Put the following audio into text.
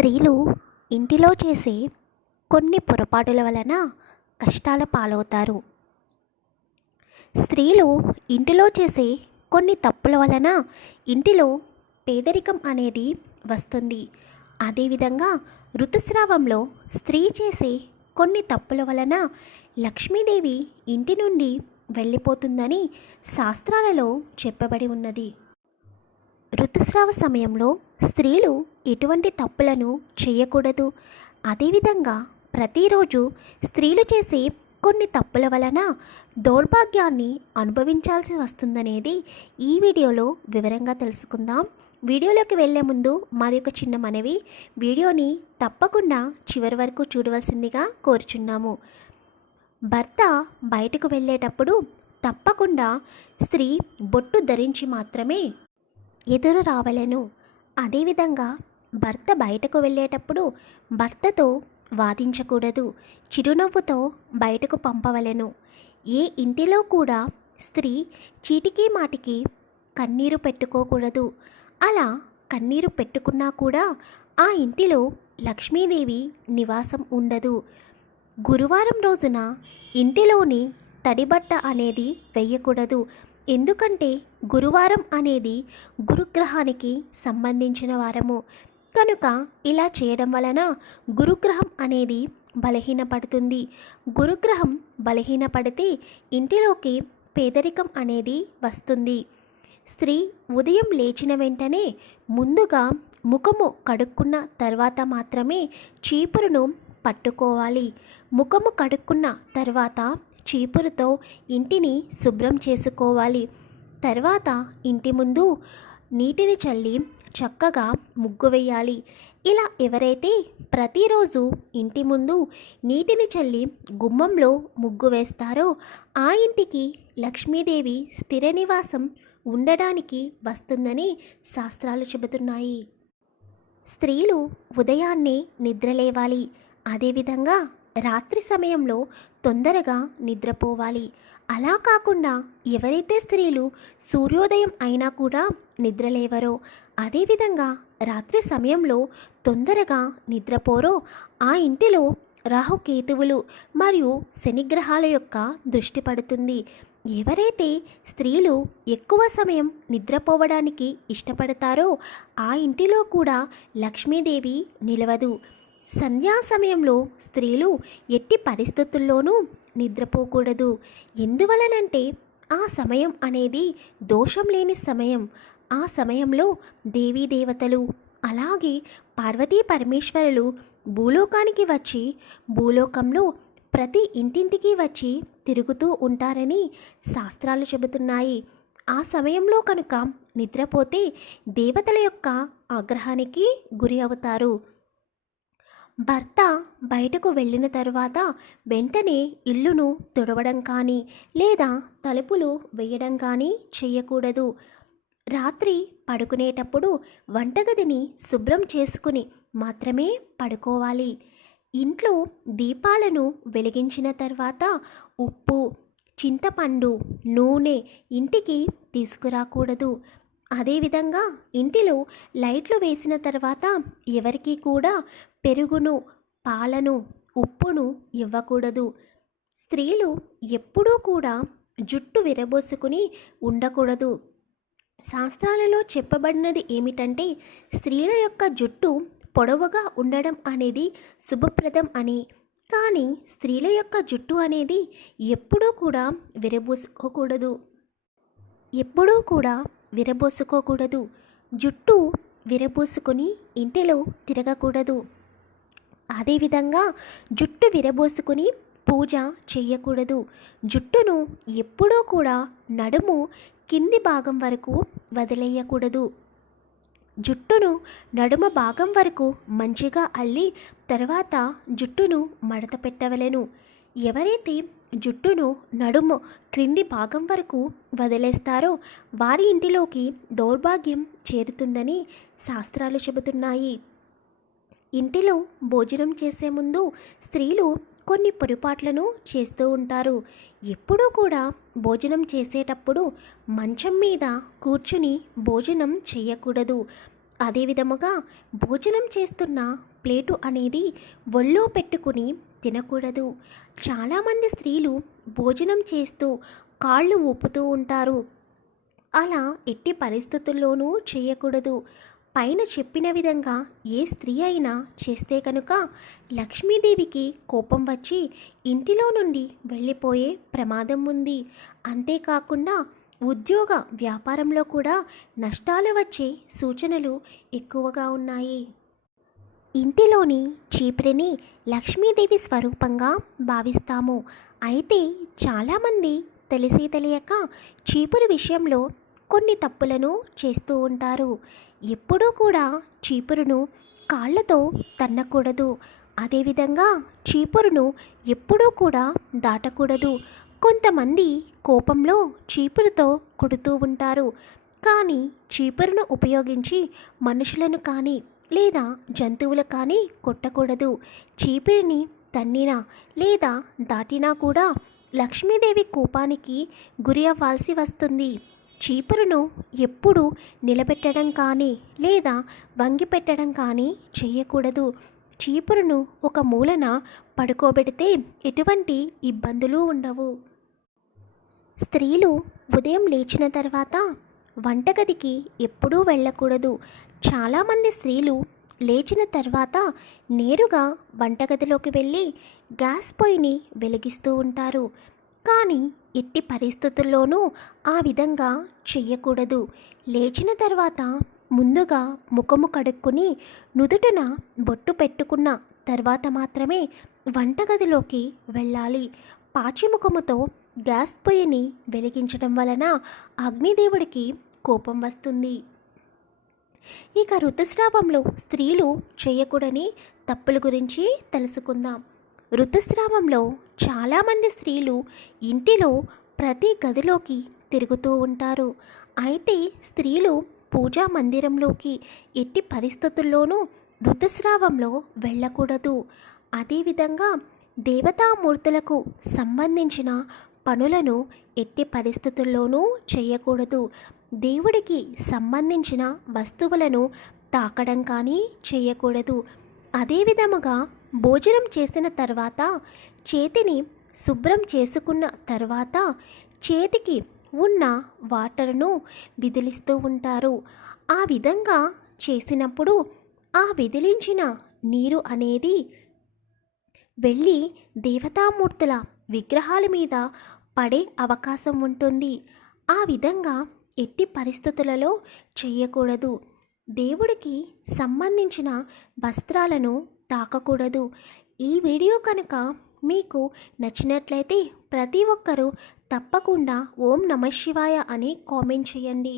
స్త్రీలు ఇంటిలో చేసే కొన్ని పొరపాటుల వలన కష్టాల పాలవుతారు. స్త్రీలు ఇంటిలో చేసే కొన్ని తప్పుల వలన ఇంటిలో పేదరికం అనేది వస్తుంది. అదేవిధంగా ఋతుస్రావంలో స్త్రీ చేసే కొన్ని తప్పుల వలన లక్ష్మీదేవి ఇంటి నుండి వెళ్ళిపోతుందని శాస్త్రాలలో చెప్పబడి ఉన్నది. ఋతుస్రావ సమయంలో స్త్రీలు ఎటువంటి తప్పులను చేయకూడదు. అదేవిధంగా ప్రతిరోజు స్త్రీలు చేసే కొన్ని తప్పుల వలన దౌర్భాగ్యాన్ని అనుభవించాల్సి వస్తుందనేది ఈ వీడియోలో వివరంగా తెలుసుకుందాం. వీడియోలోకి వెళ్ళే ముందు మాది ఒక చిన్న మనవి. వీడియోని తప్పకుండా చివరి వరకు చూడవలసిందిగా కోరుచున్నాము. భర్త బయటకు వెళ్ళేటప్పుడు తప్పకుండా స్త్రీ బొట్టు ధరించి మాత్రమే ఎదురు రావలెను అదేవిధంగా భర్త బయటకు వెళ్ళేటప్పుడు భర్తతో వాదించకూడదు చిరునవ్వుతో బయటకు పంపవలెను. ఏ ఇంటిలో కూడా స్త్రీ చీటికి మాటికి కన్నీరు పెట్టుకోకూడదు. అలా కన్నీరు పెట్టుకున్నా కూడా ఆ ఇంటిలో లక్ష్మీదేవి నివాసం ఉండదు. గురువారం రోజున ఇంటిలోని తడిబట్ట అనేది వెయ్యకూడదు ఎందుకంటే గురువారం అనేది గురుగ్రహానికి సంబంధించిన వారము. కనుక ఇలా చేయడం వలన గురుగ్రహం అనేది బలహీనపడుతుంది. గురుగ్రహం బలహీనపడితే ఇంటిలోకి పేదరికం అనేది వస్తుంది. స్త్రీ ఉదయం లేచిన వెంటనే ముందుగా ముఖము కడుక్కున్న తర్వాత మాత్రమే చీపురును పట్టుకోవాలి. ముఖము కడుక్కున్న తర్వాత చీపురుతో ఇంటిని శుభ్రం చేసుకోవాలి. తర్వాత ఇంటి ముందు నీటిని చల్లి చక్కగా ముగ్గు వేయాలి. ఇలా ఎవరైతే ప్రతిరోజు ఇంటి ముందు నీటిని చల్లి గుమ్మంలో ముగ్గు వేస్తారో ఆ ఇంటికి లక్ష్మీదేవి స్థిర నివాసం ఉండడానికి వస్తుందని శాస్త్రాలు చెబుతున్నాయి. స్త్రీలు ఉదయాన్నే నిద్రలేవాలి. అదేవిధంగా రాత్రి సమయంలో తొందరగా నిద్రపోవాలి. అలా కాకుండా ఎవరైతే స్త్రీలు సూర్యోదయం అయినా కూడా నిద్రలేవరో అదేవిధంగా రాత్రి సమయంలో తొందరగా నిద్రపోరో ఆ ఇంటిలో రాహుకేతువులు మరియు శనిగ్రహాల యొక్క దృష్టి పడుతుంది. ఎవరైతే స్త్రీలు ఎక్కువ సమయం నిద్రపోవడానికి ఇష్టపడతారో ఆ ఇంటిలో కూడా లక్ష్మీదేవి నిలవదు. సంధ్యా సమయంలో స్త్రీలు ఎట్టి పరిస్థితుల్లోనూ నిద్రపోకూడదు. ఎందువలనంటే ఆ సమయం అనేది దోషం లేని సమయం. ఆ సమయంలో దేవీ దేవతలు అలాగే పార్వతీ పరమేశ్వరులు భూలోకానికి వచ్చి భూలోకంలో ప్రతి ఇంటింటికి వచ్చి తిరుగుతూ ఉంటారని శాస్త్రాలు చెబుతున్నాయి. ఆ సమయంలో కనుక నిద్రపోతే దేవతల యొక్క ఆగ్రహానికి గురి అవుతారు. భర్త బయటకు వెళ్ళిన తరువాత వెంటనే ఇల్లును తుడవడం కానీ లేదా తలుపులు వేయడం కానీ చేయకూడదు. రాత్రి పడుకునేటప్పుడు వంటగదిని శుభ్రం చేసుకుని మాత్రమే పడుకోవాలి. ఇంట్లో దీపాలను వెలిగించిన తర్వాత ఉప్పు చింతపండు నూనె ఇంటికి తీసుకురాకూడదు. అదేవిధంగా ఇంటిలో లైట్లు వేసిన తర్వాత ఎవరికీ కూడా పెరుగును పాలను ఉప్పును ఇవ్వకూడదు. స్త్రీలు ఎప్పుడూ కూడా జుట్టు విరబోసుకుని ఉండకూడదు. శాస్త్రాలలో చెప్పబడినది ఏమిటంటే స్త్రీల యొక్క జుట్టు పొడవుగా ఉండడం అనేది శుభప్రదం అని. కానీ స్త్రీల యొక్క జుట్టు అనేది ఎప్పుడూ కూడా విరబోసుకోకూడదు. ఎప్పుడూ కూడా విరబోసుకోకూడదు. జుట్టు విరబోసుకొని ఇంటిలో తిరగకూడదు. అదేవిధంగా జుట్టు విరబోసుకుని పూజ చేయకూడదు. జుట్టును ఎప్పుడూ కూడా నడుము కింది భాగం వరకు వదిలేయకూడదు. జుట్టును నడుమ భాగం వరకు మంచిగా అల్లి తర్వాత జుట్టును మడత పెట్టవలెను. ఎవరైతే జుట్టును నడుము క్రింది భాగం వరకు వదిలేస్తారో వారి ఇంటిలోకి దౌర్భాగ్యం చేరుతుందని శాస్త్రాలు చెబుతున్నాయి. ఇంటిలో భోజనం చేసే ముందు స్త్రీలు కొన్ని పొరపాట్లను చేస్తూ ఉంటారు. ఎప్పుడూ కూడా భోజనం చేసేటప్పుడు మంచం మీద కూర్చుని భోజనం చేయకూడదు. అదే విధముగా భోజనం చేస్తున్న ప్లేటు అనేది ఒళ్ళో పెట్టుకుని తినకూడదు. చాలామంది స్త్రీలు భోజనం చేస్తూ కాళ్ళు ఊపుతూ ఉంటారు. అలా ఎట్టి పరిస్థితుల్లోనూ చేయకూడదు. పైన చెప్పిన విధంగా ఏ స్త్రీ అయినా చేస్తే కనుక లక్ష్మీదేవికి కోపం వచ్చి ఇంటిలో నుండి వెళ్ళిపోయే ప్రమాదం ఉంది. అంతేకాకుండా ఉద్యోగ వ్యాపారంలో కూడా నష్టాలు వచ్చే సూచనలు ఎక్కువగా ఉన్నాయి. ఇంటిలోని చీపురిని లక్ష్మీదేవి స్వరూపంగా భావిస్తాము. అయితే చాలామంది తెలిసి తెలియక చీపురు విషయంలో కొన్ని తప్పులను చేస్తూ ఉంటారు. ఎప్పుడూ కూడా చీపురును కాళ్ళతో తన్నకూడదు. అదేవిధంగా చీపురును ఎప్పుడూ కూడా దాటకూడదు. కొంతమంది కోపంలో చీపురుతో కొడుతూ ఉంటారు. కానీ చీపురును ఉపయోగించి మనుషులను కానీ లేదా జంతువులు కానీ కొట్టకూడదు. చీపురిని తన్నినా లేదా దాటినా కూడా లక్ష్మీదేవి కోపానికి గురి అవ్వాల్సి వస్తుంది. చీపురును ఎప్పుడు నిలబెట్టడం కానీ లేదా వంగి పెట్టడం కానీ చేయకూడదు. చీపురును ఒక మూలన పడుకోబెడితే ఎటువంటి ఇబ్బందులు ఉండవు. స్త్రీలు ఉదయం లేచిన తర్వాత వంటగదికి ఎప్పుడూ వెళ్ళకూడదు. చాలామంది స్త్రీలు లేచిన తర్వాత నేరుగా వంటగదిలోకి వెళ్ళి గ్యాస్ పొయ్యిని వెలిగిస్తూ ఉంటారు. కానీ ఎట్టి పరిస్థితుల్లోనూ ఆ విధంగా చెయ్యకూడదు. లేచిన తర్వాత ముందుగా ముఖము కడుక్కుని నుదుటన బొట్టు పెట్టుకున్న తర్వాత మాత్రమే వంటగదిలోకి వెళ్ళాలి. పాచిముఖముతో గ్యాస్ పొయ్యిని వెలిగించడం వలన అగ్నిదేవుడికి కోపం వస్తుంది. ఇక ఋతుస్రావంలో స్త్రీలు చేయకూడని తప్పుల గురించి తెలుసుకుందాం. ఋతుస్రావంలో చాలామంది స్త్రీలు ఇంటిలో ప్రతి గదిలోకి తిరుగుతూ ఉంటారు. అయితే స్త్రీలు పూజా మందిరంలోకి ఎట్టి పరిస్థితుల్లోనూ ఋతుస్రావంలో వెళ్ళకూడదు. అదేవిధంగా దేవతామూర్తులకు సంబంధించిన పనులను ఎట్టి పరిస్థితుల్లోనూ చేయకూడదు. దేవుడికి సంబంధించిన వస్తువులను తాకడం కానీ చేయకూడదు. అదేవిధముగా భోజనం చేసిన తర్వాత చేతిని శుభ్రం చేసుకున్న తర్వాత చేతికి ఉన్న వాటర్ను విదిలిస్తూ ఉంటారు. ఆ విధంగా చేసినప్పుడు ఆ విదిలించిన నీరు అనేది వెళ్ళి దేవతామూర్తుల విగ్రహాల మీద పడే అవకాశం ఉంటుంది. ఆ విధంగా ఎట్టి పరిస్థితులలో చేయకూడదు. దేవుడికి సంబంధించిన వస్త్రాలను తాకకూడదు. ఈ వీడియో కనుక మీకు నచ్చినట్లయితే ప్రతి ఒక్కరూ తప్పకుండా ఓం నమ శివాయ అని కామెంట్ చేయండి.